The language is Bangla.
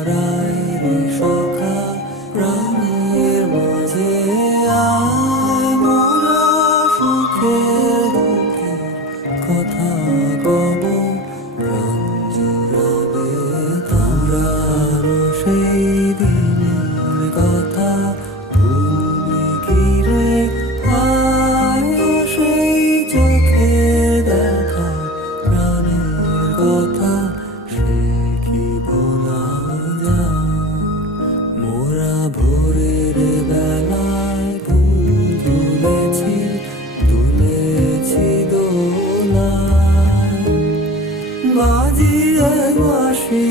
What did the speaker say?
হারাই রে সখা প্রাণের মাঝে আয় মোরা সুখের দুঃখের কথা কব প্রাণ জুড়াবে তারানো সেই দিনের কথা ভুলবি কি রে আয় সেই চোখের দেখা প্রাণের কথা সে কি ভোলা যায় মোরা ভোরের বেলায় ফুল তুলেছি দোলায় বাজিয়ে বাঁশি